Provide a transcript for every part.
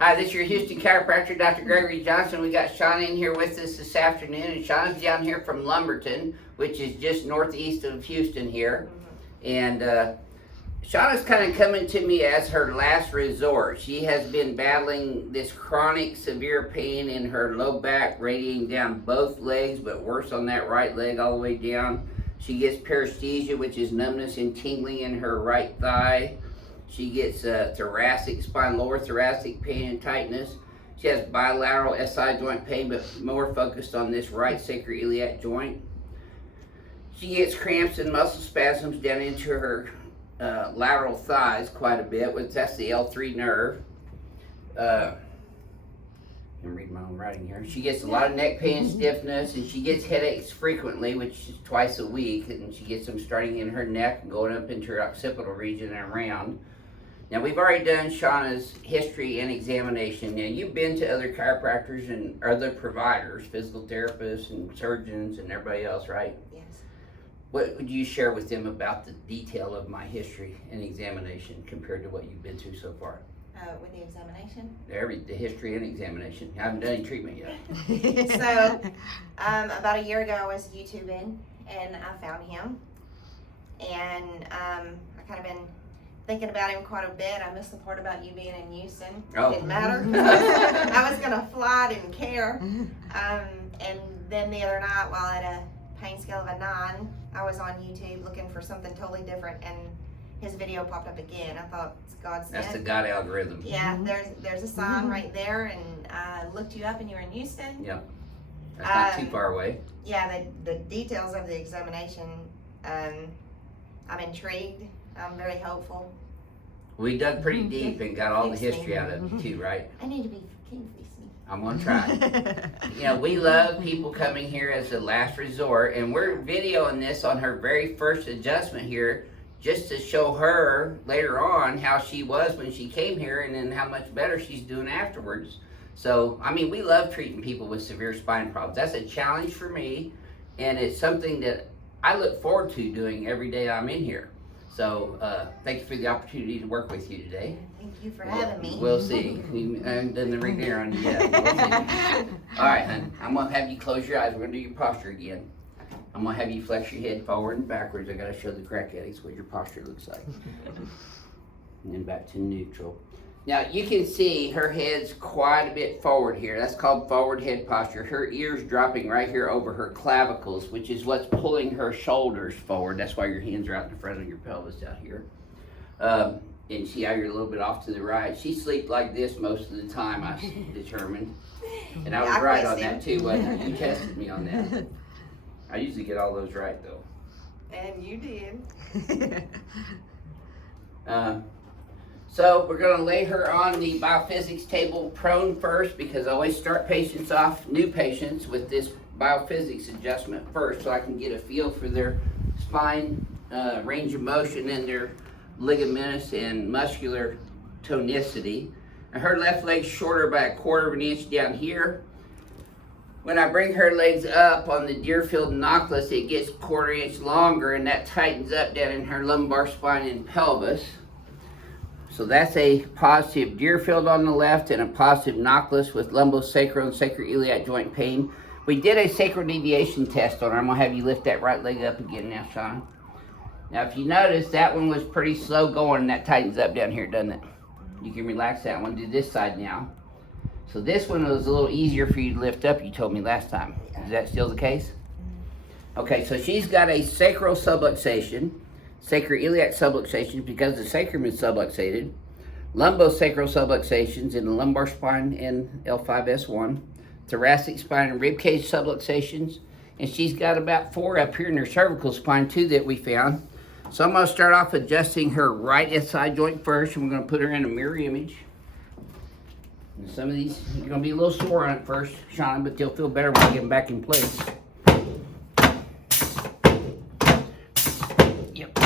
Hi, this is your Houston chiropractor, Dr. Gregory Johnson. We got Shauna in here with us this afternoon, and Shauna's down here from Lumberton, which is just northeast of Houston here. And Shauna's kind of coming to me as her last resort. She has been battling this chronic severe pain in her low back, radiating down both legs, but worse on that right leg all the way down. She gets paresthesia, which is numbness and tingling in her right thigh. She gets thoracic spine, lower thoracic pain and tightness. She has bilateral SI joint pain, but more focused on this right sacroiliac joint. She gets cramps and muscle spasms down into her lateral thighs quite a bit, which that's the L3 nerve. I'm reading my own writing here. She gets a lot of neck pain and stiffness, and she gets headaches frequently, which is twice a week, and she gets them starting in her neck and going up into her occipital region and around. Now, we've already done Shauna's history and examination. Now, you've been to other chiropractors and other providers, physical therapists and surgeons and everybody else, right? Yes. What would you share with them about the detail of my history and examination compared to what you've been through so far? With the examination? The history and examination. I haven't done any treatment yet. So, about a year ago, I was YouTubing and I found him. And I kind of been thinking about him quite a bit. I missed the part about you being in Houston. Oh. It didn't matter. I was going to fly, didn't care. And then the other night, while at a pain scale of a 9, I was on YouTube looking for something totally different, and his video popped up again. I thought, it's God sent. That's the God algorithm. Yeah, there's a sign right there, and I looked you up, and you were in Houston. Yeah, that's not too far away. Yeah, the details of the examination, I'm intrigued. I'm very hopeful. We dug pretty deep and got all the history out of it too, right? I need to be king facing. I'm gonna try. You know, we love people coming here as a last resort, and we're videoing this on her very first adjustment here, just to show her later on how she was when she came here and then how much better she's doing afterwards. So, I mean, we love treating people with severe spine problems. That's a challenge for me, and it's something that I look forward to doing every day I'm in here. So, thank you for the opportunity to work with you today. Thank you for having me. We'll see. I haven't done the ring there on you yet. We'll see. All right, hon. I'm going to have you close your eyes. We're going to do your posture again. I'm going to have you flex your head forward and backwards. I got to show the crack addicts what your posture looks like. And then back to neutral. Now, you can see her head's quite a bit forward here. That's called forward head posture. Her ear's dropping right here over her clavicles, which is what's pulling her shoulders forward. That's why your hands are out in front of your pelvis out here. And see how you're a little bit off to the right. She sleeps like this most of the time, I determined. And I was right on that too, wasn't I? You tested me on that. I usually get all those right though. And you did. So we're going to lay her on the BioPhysics table prone first, because I always start patients off, new patients, with this BioPhysics adjustment first, so I can get a feel for their spine range of motion and their ligamentous and muscular tonicity. And her left leg's shorter by 1/4 of an inch down here. When I bring her legs up on the Deerfield Knockless, it gets 1/4 inch longer, and that tightens up down in her lumbar spine and pelvis. So that's a positive Deerfield on the left and a positive Knockless with lumbosacral and sacroiliac joint pain. We did a sacral deviation test on her. I'm going to have you lift that right leg up again now, Shauna. Now, if you notice, that one was pretty slow going, and that tightens up down here, doesn't it? You can relax that one. Do this side now. So this one was a little easier for you to lift up, you told me last time. Is that still the case? Okay, so she's got a sacral subluxation, sacroiliac subluxation because the sacrum is subluxated, lumbosacral subluxations in the lumbar spine and L5S1, thoracic spine and ribcage subluxations, and she's got about 4 up here in her cervical spine too that we found. So I'm going to start off adjusting her right SI joint first, and we're going to put her in a mirror image. And some of these, you're going to be a little sore on it first, Shauna, but they'll feel better when you get them back in place. Yep.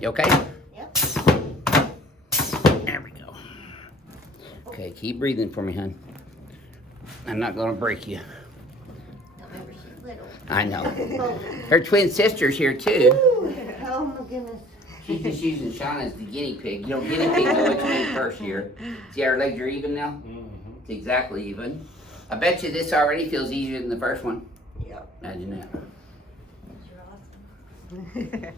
You okay? Yep. There we go. Okay, keep breathing for me, hon. I'm not going to break you. Remember, she's little. I know. Her twin sister's here too. Oh my goodness. She's just using Shauna as the guinea pig. You know, guinea pigs always win first here. See how her legs are even now? It's exactly even. I bet you this already feels easier than the first one. Yep. Imagine that. Okay.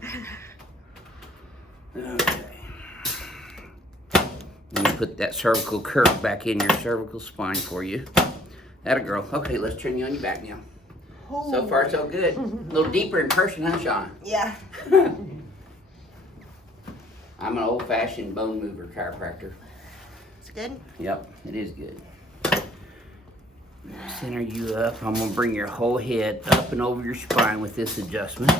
Let me put that cervical curve back in your cervical spine for you. Atta girl. Okay, let's turn you on your back now. So far, so good. A little deeper in person, huh, Shauna? Yeah. I'm an old-fashioned bone mover chiropractor. It's good. Yep, it is good. Center you up. I'm gonna bring your whole head up and over your spine with this adjustment.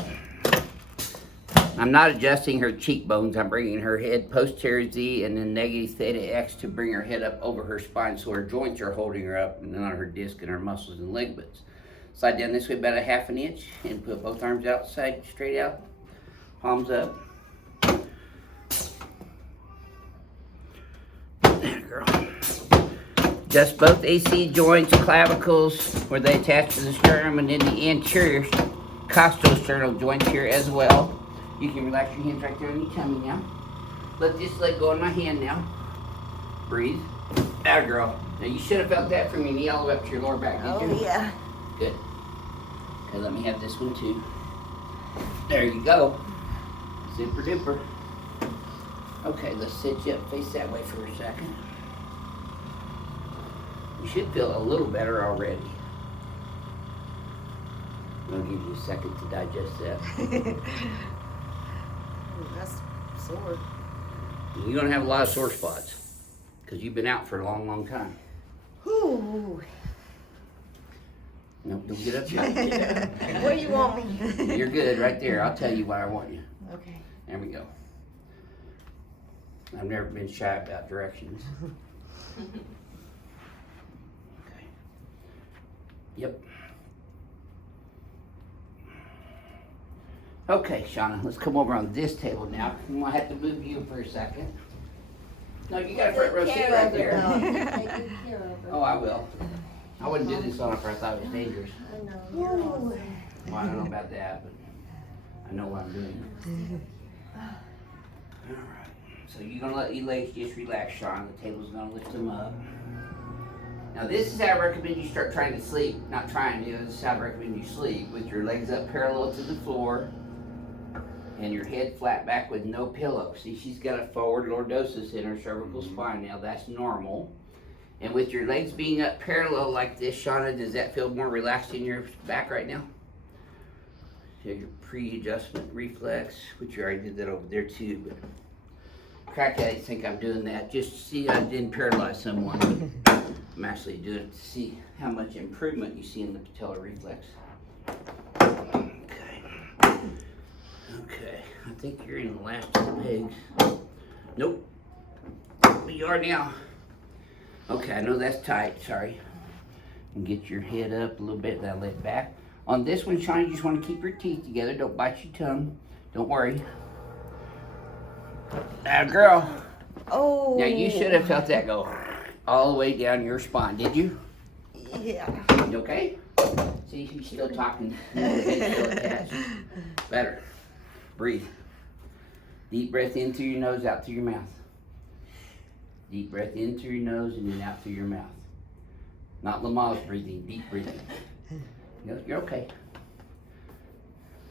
I'm not adjusting her cheekbones. I'm bringing her head posterior Z and then negative theta X to bring her head up over her spine so her joints are holding her up and not her disc and her muscles and ligaments. Slide down this way about 1/2 inch and put both arms outside, straight out, palms up. There, girl. Adjust both AC joints, clavicles, where they attach to the sternum, and then the anterior costosternal joints here as well. You can relax your hands right there on your tummy now. Let this leg go in my hand now. Breathe. There, girl. Now you should have felt that from your knee all the way up to your lower back, did you? Oh yeah. Good. Okay, let me have this one too. There you go. Super duper. Okay, let's sit you up, face that way for a second. You should feel a little better already. I'm gonna give you a second to digest that. Ooh, that's sore. You're gonna have a lot of sore spots because you've been out for a long, long time. Ooh. No, don't get up yet. Where you want me? You're good right there. I'll tell you where I want you. Okay. There we go. I've never been shy about directions. Okay. Yep. Okay, Shauna, let's come over on this table now. I'm gonna have to move you for a second. No, you got a front row seat right there. Oh, I will. I wouldn't do this on if I thought it was dangerous. Well, I don't know about that, but I know what I'm doing. All right. So you're gonna let your legs just relax, Sean. The table's gonna lift them up. Now this is how I recommend you start trying to sleep. Not trying to, this is how I recommend you sleep. With your legs up parallel to the floor and your head flat back with no pillow. See, she's got a forward lordosis in her cervical spine now. That's normal. And with your legs being up parallel like this, Shauna, does that feel more relaxed in your back right now? You have your pre-adjustment reflex, which you already did that over there too. But crack addicts think I'm doing that just to see I didn't paralyze someone. I'm actually doing it to see how much improvement you see in the patellar reflex. Okay. Okay. I think you're in the last of the pigs. Nope. But you are now. Okay, I know that's tight, sorry. And get your head up a little bit, now lay it back. On this one, Shauna, you just want to keep your teeth together. Don't bite your tongue. Don't worry. Now, girl. Oh. Now, you should have felt that go all the way down your spine, did you? Yeah. You okay? See, she's still talking. Head's still attached. Better. Breathe. Deep breath in through your nose, out through your mouth. Deep breath in through your nose and then out through your mouth. Not Lamaze breathing, deep breathing. You're okay.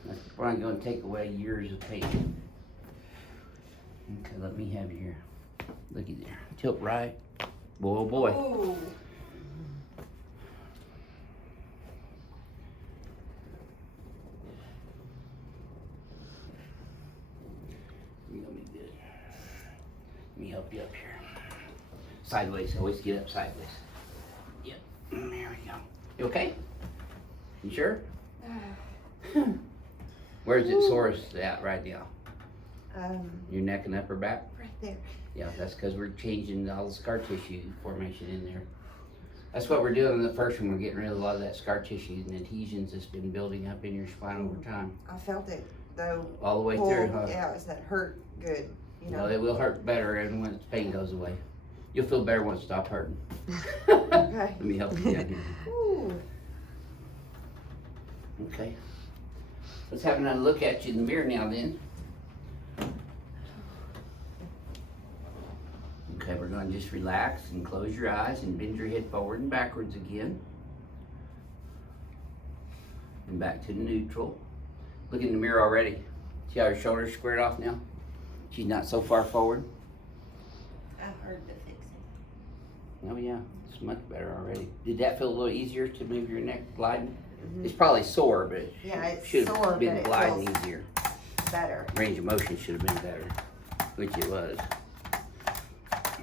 That's probably going to take away years of pain. Okay, let me have you here. Looky there. Tilt right. Boy, oh boy. Ooh. You're going to be good. Let me help you up here. Sideways. Always get up sideways. Yep. There we go. You okay? You sure? Where's it sorest at right now? Your neck and upper back? Right there. Yeah, that's because we're changing all the scar tissue formation in there. That's what we're doing in the first one. We're getting rid of a lot of that scar tissue and adhesions that's been building up in your spine over time. I felt it though. All the way through, huh? Yeah, it was that hurt good. You know. No, it will hurt better and when the pain goes away. You'll feel better once it stops hurting. Okay. Let me help you down here. Ooh. Okay. Let's have another look at you in the mirror now then. Okay, we're going to just relax and close your eyes and bend your head forward and backwards again. And back to neutral. Look in the mirror already. See how her shoulders squared off now? She's not so far forward. I've heard the fixing. Oh yeah, it's much better already. Did that feel a little easier to move your neck gliding? It's probably sore, but it Yeah, it's should sore, have but been it gliding feels easier. better. Range of motion should have been better, which it was.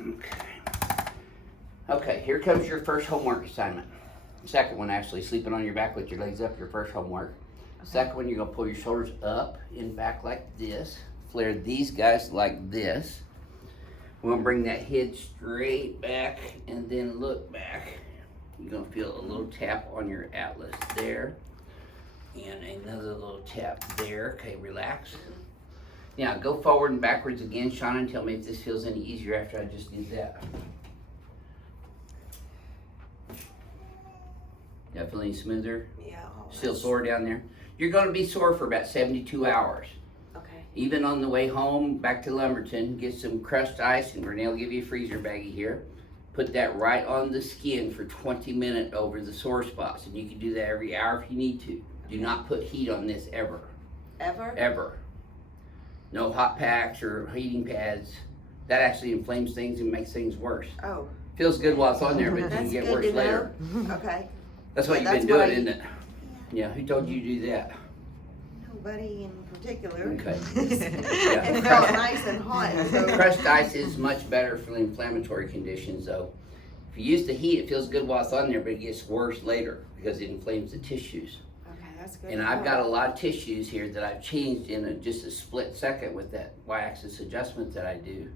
Okay. Okay, here comes your first homework assignment. Second one, actually, sleeping on your back with your legs up, your first homework. Second one, you're gonna pull your shoulders up and back like this. Flare these guys like this. We're gonna bring that head straight back and then look back. You're gonna feel a little tap on your atlas there. And another little tap there. Okay, relax. Now go forward and backwards again, Shauna, and tell me if this feels any easier after I just did that. Yeah, feel any smoother? Yeah. Still sore down there? You're gonna be sore for about 72 hours. Okay. Even on the way home, back to Lumberton, get some crushed ice, and Renee will give you a freezer baggie here. Put that right on the skin for 20 minutes over the sore spots, and you can do that every hour if you need to. Do not put heat on this ever. Ever? Ever. No hot packs or heating pads. That actually inflames things and makes things worse. Oh. Feels good while it's on there, but it can That's get good worse to know. later. Okay. That's what Yeah, you've been that's why doing, isn't it? Yeah, who told you to do that? Nobody in particular. Okay. It felt nice and hot. So. Crushed ice is much better for the inflammatory conditions, though. If you use the heat, it feels good while it's on there, but it gets worse later because it inflames the tissues. Okay, that's good. And to I've know. got a lot of tissues here that I've changed in just a split second with that y-axis adjustment that I do.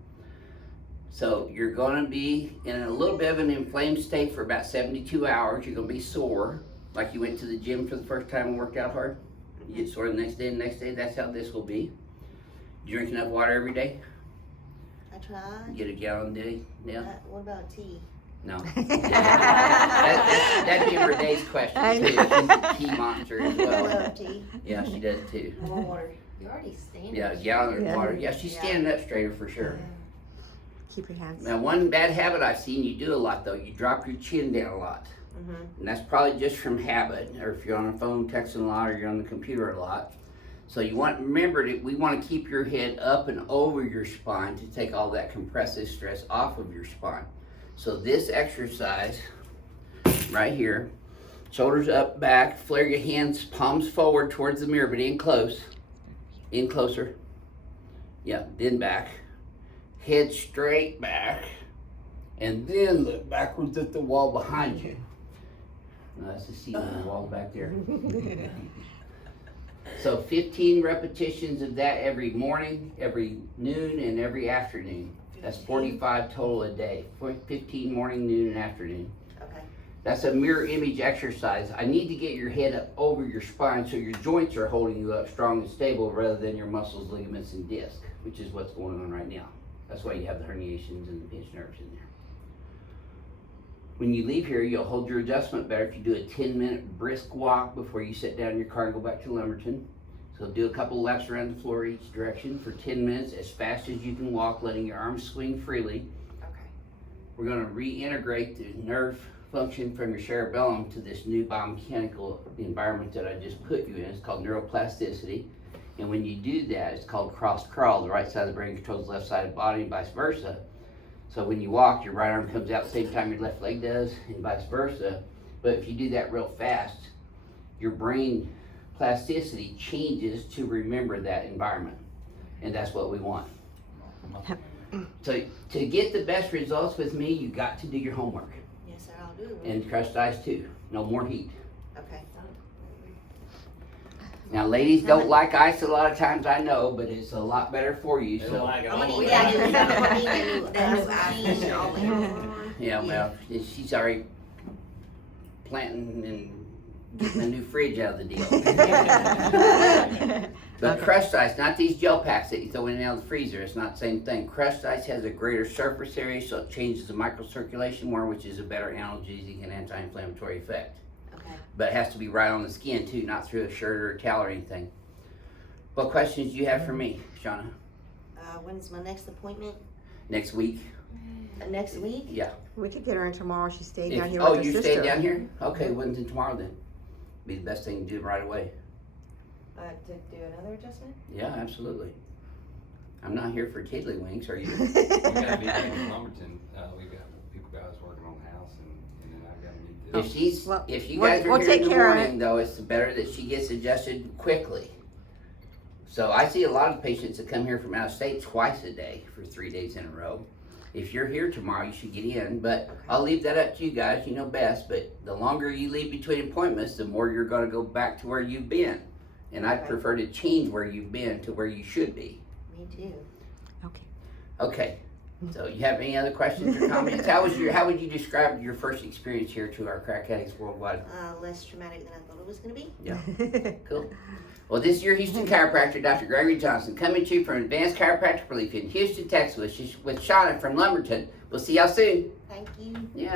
So you're gonna be in a little bit of an inflamed state for about 72 hours. You're gonna be sore, like you went to the gym for the first time and worked out hard. You get sore the next day and the next day. That's how this will be. You drink enough water every day? I tried. Get a gallon a day? Yeah? What about tea? No. That'd be Renee's question too. She's a tea monster as I well. love tea. Yeah, she does too. More water. You're already standing. Yeah, a gallon of water. Yeah, she's Yeah. standing up straighter for sure. Keep your hands. Now, one bad habit I've seen you do a lot though, you drop your chin down a lot. And that's probably just from habit, or if you're on the phone texting a lot, or you're on the computer a lot. So you want, remember that we want to keep your head up and over your spine to take all that compressive stress off of your spine. So this exercise right here, shoulders up, back, flare your hands, palms forward towards the mirror, but in close, in closer. Yeah, then back. Head straight back, and then look backwards at the wall behind you. No, that's the ceiling, the wall back there. So 15 repetitions of that every morning, every noon, and every afternoon. That's 45 total a day. 15 morning, noon, and afternoon. Okay. That's a mirror image exercise. I need to get your head up over your spine so your joints are holding you up strong and stable rather than your muscles, ligaments, and disc, which is what's going on right now. That's why you have the herniations and the pinched nerves in there. When you leave here, you'll hold your adjustment better if you do a 10-minute brisk walk before you sit down in your car and go back to Lumberton. So do a couple laps around the floor each direction for 10 minutes, as fast as you can walk, letting your arms swing freely. Okay. We're going to reintegrate the nerve function from your cerebellum to this new biomechanical environment that I just put you in. It's called neuroplasticity. And when you do that, it's called cross crawl. The right side of the brain controls the left side of the body and vice versa. So when you walk, your right arm comes out the same time your left leg does, and vice versa. But if you do that real fast, your brain plasticity changes to remember that environment. And that's what we want. So to get the best results with me, you got to do your homework. Yes, sir, I'll do it. And crushed ice too. No more heat. Okay. Now ladies don't like ice a lot of times, I know, but it's a lot better for you. They So don't like it I'm gonna all need the that. time. I'm gonna need that new ice machine only. yeah, well, she's already planting and getting a new fridge out of the deal. But crushed ice, not these gel packs that you throw in and out of the freezer, it's not the same thing. Crushed ice has a greater surface area, so it changes the microcirculation more, which is a better analgesic and anti-inflammatory effect. Okay. But it has to be right on the skin too, not through a shirt or a towel or anything. What questions do you have for me, Shauna? When's my next appointment? Next week? Next week? Yeah. We could get her in tomorrow. She stayed If- down here oh, with her you sister. stayed down here? Okay, when's in tomorrow then? Be the best thing to do right away. To do another adjustment? Yeah, absolutely. I'm not here for tiddlywinks, are you? We gotta be down in Lumberton, we've got people guys working on the house and then I've gotta meet If she's, Well, if you we'll- guys are we'll here take in the care of morning though, it's better that she gets adjusted quickly. So I see a lot of patients that come here from out of state twice a day for 3 days in a row. If you're here tomorrow, you should get in, but I'll leave that up to you guys, you know best, but the longer you leave between appointments, the more you're gonna go back to where you've been. And I'd Okay. prefer to change where you've been to where you should be. Me too. Okay. Okay, so you have any other questions or comments? How would you describe your first experience here to our Crack Addicts Worldwide? Less traumatic than I thought it was gonna be. Yeah, cool. Well, this is your Houston chiropractor, Dr. Gregory Johnson, coming to you from Advanced Chiropractic Relief in Houston, Texas, with Shauna from Lumberton. We'll see y'all soon. Thank you. Yeah.